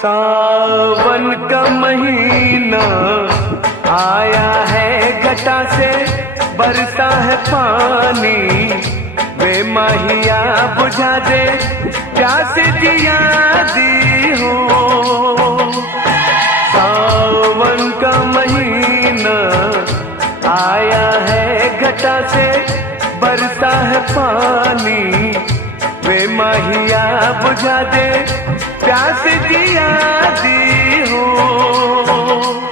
सावन का महीना आया है, घटा से बरसा है पानी। वे माहिया बुझा दे प्यास जिया दी हो। सावन का महीना आया है, घटा से बरसा है पानी। वे माहिया बुझा दे प्यास जिया दी हो।